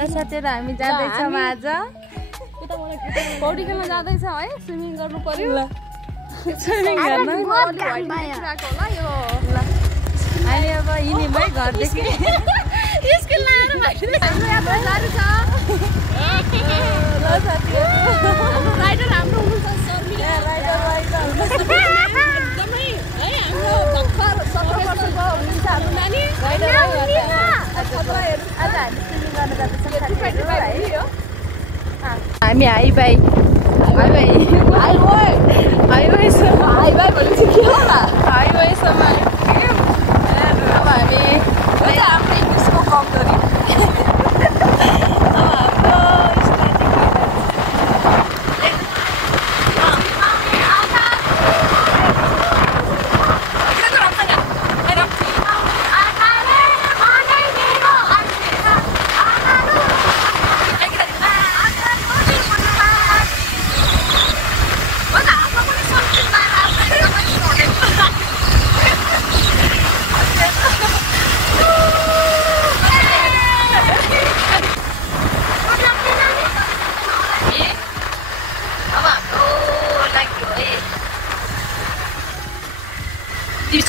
ल साथीहरु हामी जाँदैछौँ आज पौडी खेल्न जाँदैछ है स्विमिङ गर्नु पर्यो ल स्विमिङ गर्न हामी अब हिँड्यौँ है घरदेखि स्कुल लाएर भाइले हाम्रो यात्रा जारी छ ल साथीहरु राइडर हाम्रो हुनुहुन्छ शर्मिला एकदमै है हाम्रो भर्खर 17 वर्षको हुनुहुन्छ हाम्रो नानी राइडर आज हामी स्विमिङ गर्न जाँदैछौँ साथीहरु हामी हाई बाई भनेपछि के होला हाइवेसम्म अब हामी हाम्रो इङ्ग्लिसको कमजोरी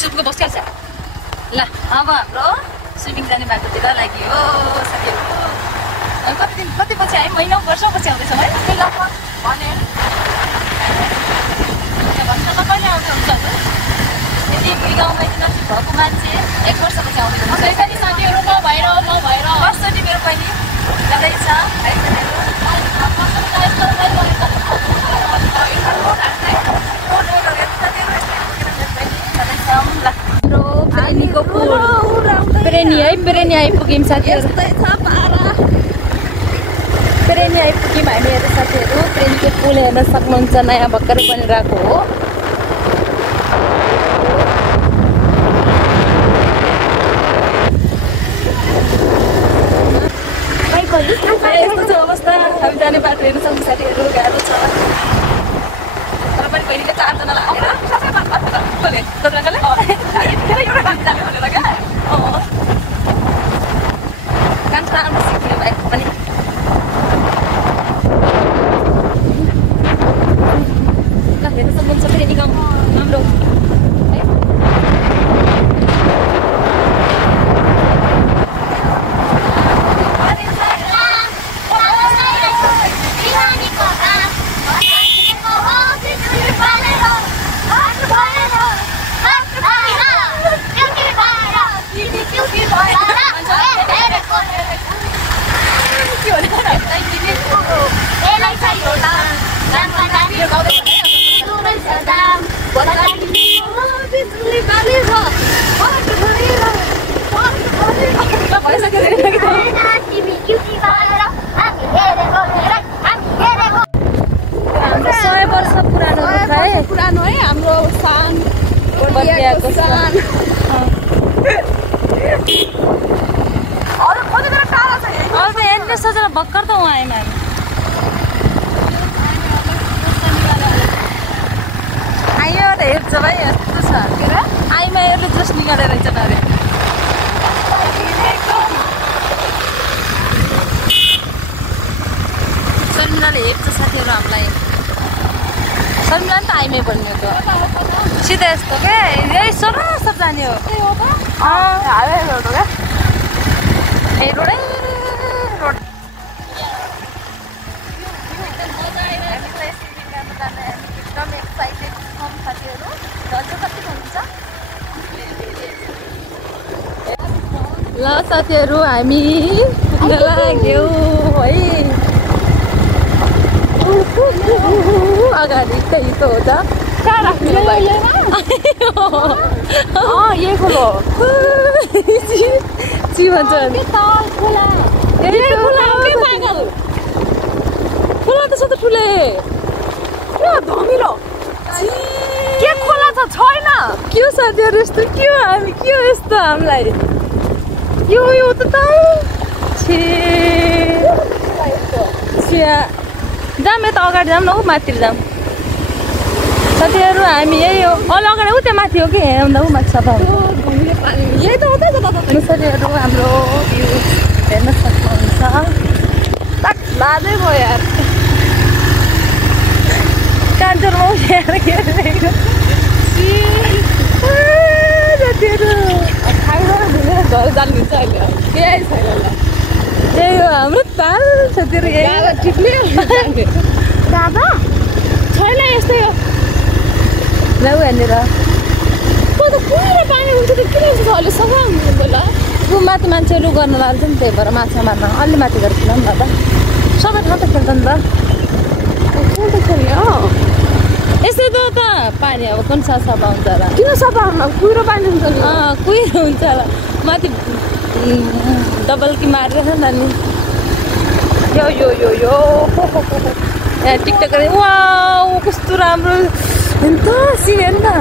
चुपको बसिहाल्छ ल अब हाम्रो स्विमिङ जाने बाटोतिर लागि हो साथीहरु कति पछि आयो महिना वर्षपछि आउँदैछौँ है लगभग भने भन्नु कहिले आउँदै हुन्छ यदि बुढी गाउँमा यति नजिक भएको मान्छे 1 वर्षपछि आउँदैछ यसरी साथीहरु नभएर कसरी मेरो बहिनी जाँदैछ है प्रेनी आइपुग्यौँ साथीहरु प्रेनी आइपुग्यौँ हामीहरू साथीहरु प्रेनीको पुल हेर्न सक्नुहुन्छ नयाँ भर्खरै बनिरहेको हो यस्तो छ अवस्था हामी जाने बाटो हेर्न सक्छौँ साथीहरु गाह्रो छ तर पनि बहिनीले 4 जनालाई पुरानो है हाम्रो सान बनिएको सान अरु कति बेला टाढा छ अरु त हेर्ने सोचेर भक्कर त वहाँ आइमा आइयो त हेर्छ भाइ यस्तो छ के र आइमा हेर्ने जस निकालेर रहेछ अरे शर्मिलाले हेर्छ साथीहरु हामीलाई शर्मिला नि त आइमै बनिएको सिधै यस्तो के यही सरसर जाने हो हावे रोड हो क्या ए रोडै रोड एकदम एक्साइटेड छौँ साथीहरु दाजु कति हुनुहुन्छ ल साथीहरु हामी पुग्न लाग्यौँ है अगाडि त्यही त हो त कहाँ राख्नु यही खोलो ची भन्छ खोला त छ त ठुले धमिलो के खोला छ छैन के हो साथीहरु यस्तो के हो हामी के हो यस्तो हामीलाई यो त जाम यता अगाडि जाम न ऊ माथि जाम साथीहरु हामी यही हो अगाडि ऊ त्यहाँ माथि हो कि हेर्दा ऊ माथि सफा यही त हो त साथीहरु हाम्रो भ्यू हेर्न सक्नुहुन्छ बाधै भयो यार कान्छर मौसी आएर खेलिरहेको खाइरहेर घुमेर घर जानुहुन्छ अहिले केही छैन ल त्यही हो हाम्रो ताल छ तेरो दादा टिप्ले दादा छैन यस्तै हो जाऊ यहाँनिर त कुहिरो पानी हुन्छ त किन यस्तो छ अहिले सफा हुनु होला ऊ माथि मान्छेहरू गर्न लाग्छ नि त्यही भएर माछा मार्न अलि माथि गरेर खेल नि त सबै ठाउँ त खेल्छ नि त कुन त खेल्ने हो यस्तो त पानी अब कुन सफा हुन्छ होला किन सफा हुनु कुहिरो पानी हुन्छ नि कुहिरो हुन्छ होला माथि डबल कि मारेर छ नि यो यो यो यो यहाँ टिकटक वा कस्तो राम्रो अन्त सिन हेर्नु न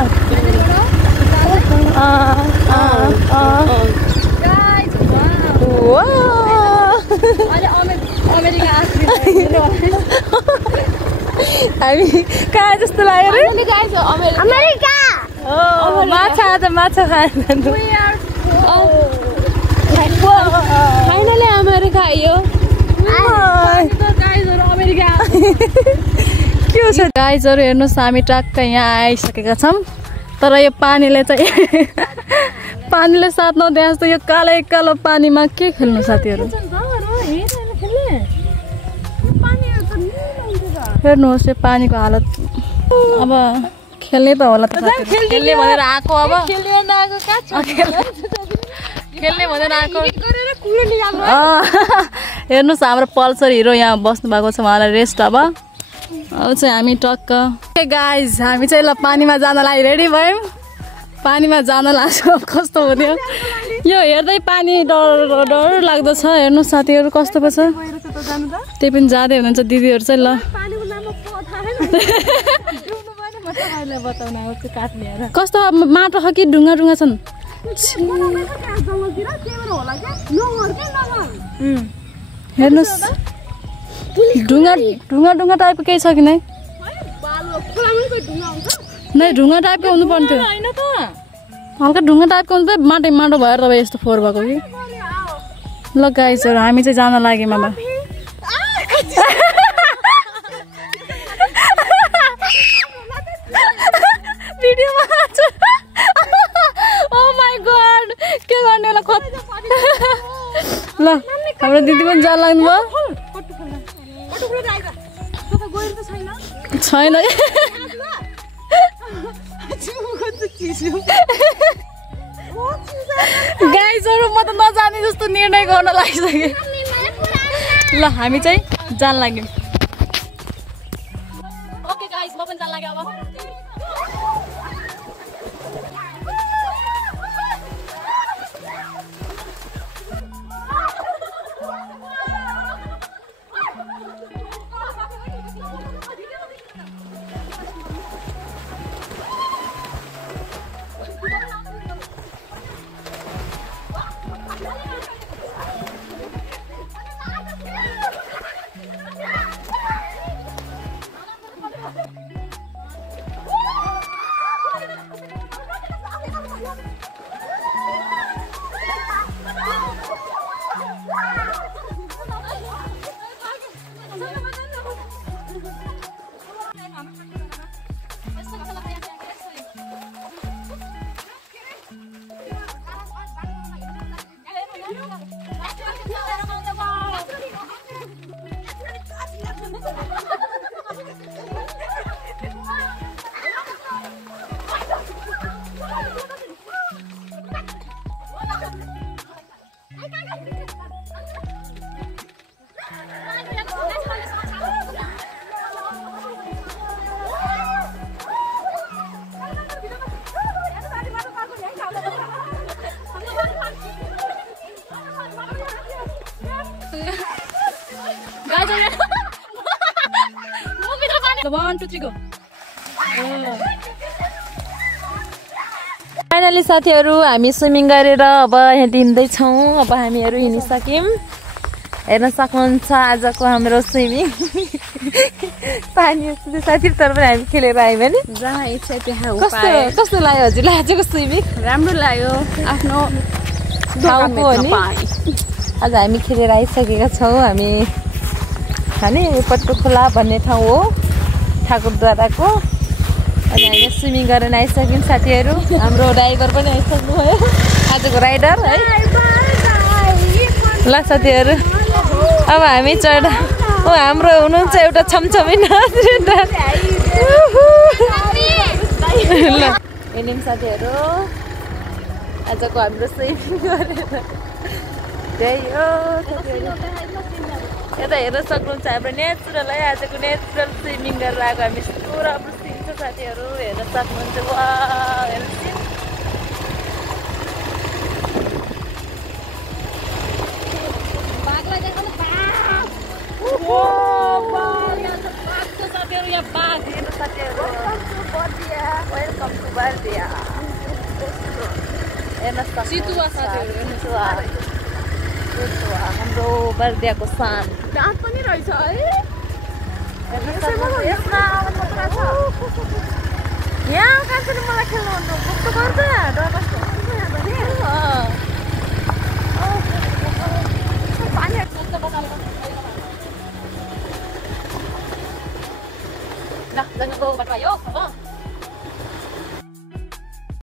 हामी कहाँ जस्तो लाग्यो रे अमेरिका माछा त माछा खानु फाइनली अमेरिका आयो अमेरिका के छ गाइजहरू हेर्नुहोस् हामी टक्क यहाँ आइसकेका छौँ तर यो पानीले चाहिँ पानीले साथ नदिए जस्तो यो कालो कालो पानीमा के खेल्नु साथीहरू हेर्नुहोस् यो पानीको हालत अब खेल्ने त होला त खेल्ने भनेर आएको अब खेल्ने भनेर आएको हेर्नुहोस् हाम्रो पल्सर हिरो यहाँ बस्नु भएको छ उहाँलाई रेस्ट अब चाहिँ हामी टक्क गाइज हामी चाहिँ ल पानीमा जानलाई रेडी भयौँ पानीमा जान लाग्छ कस्तो हुने यो हेर्दै पानी डर डर लाग्दो छ हेर्नुहोस् साथीहरू कस्तो पो छ त्यही पनि जाँदै हुनुहुन्छ दिदीहरू चाहिँ ल कस्तो माटो छ कि ढुङ्गा ढुङ्गा छन् हेर्नुहोस् ढुङ्गा ढुङ्गा ढुङ्गा टाइपको केही छ कि नै नै ढुङ्गा टाइपको हुनु पर्ने थियो हल्का ढुङ्गा टाइपको हुन्छ माटो माटो भएर तपाईँ यस्तो फोहोर भएको कि ल गाइजहरू हामी चाहिँ जान लाग्यौँ अब भिडियोमा ओ माई गॉड के गर्ने होला ल हाम्रो दिदी पनि जान लाग्नु भयो छैन गाइजहरू म त नजाने जस्तो निर्णय गर्न लागिसकेँ ल हामी चाहिँ जान लाग्यौँ ओके गाइज म पनि जान लाग्यो अब फाइनली साथीहरू हामी स्विमिङ गरेर अब हिँड्दैछौँ अब हामीहरू हिँडिसक्यौँ हेर्न सक्नुहुन्छ आजको हाम्रो स्विमिङ पानी साथी तर पनि हामी खेलेर आयौँ भने जहाँ इच्छा त्यहाँ कस्तो लाग्यो हजुरलाई आजको स्विमिङ राम्रो लाग्यो आफ्नो ठाउँको हो नि आज हामी खेलेर आइसकेका छौँ हामी हामी पट्टु खोला भन्ने ठाउँ हो ठाकुरद्वाराको। अनि हामी स्विमिङ गरेर आइसक्यौँ साथीहरू। हाम्रो ड्राइभर पनि आइसक्नु भयो आजको राइडर है। ल साथीहरू अब हामी चढ हाम्रो हुनुहुन्छ एउटा छमछमी नाच। ल हेर्यौँ साथीहरू आजको हाम्रो स्विमिङ गरेर त्यही हो। यता हेर्न सक्नुहुन्छ हाम्रो नेचुरल है आजको नेचुरल स्विमिङ गरेर आएको हामी पुरा राम्रो सिन छ साथीहरू हेर्न सक्नुहुन्छ। वा हेर्नु सिन वेलकम टु बर्दिया। हाम्रो बर्दियाको सान दाँत पनि रहेछ है। यहाँ कान्छेले मलाई खेल्नु भन्नु कस्तो गर्छ डर कस्तो पानी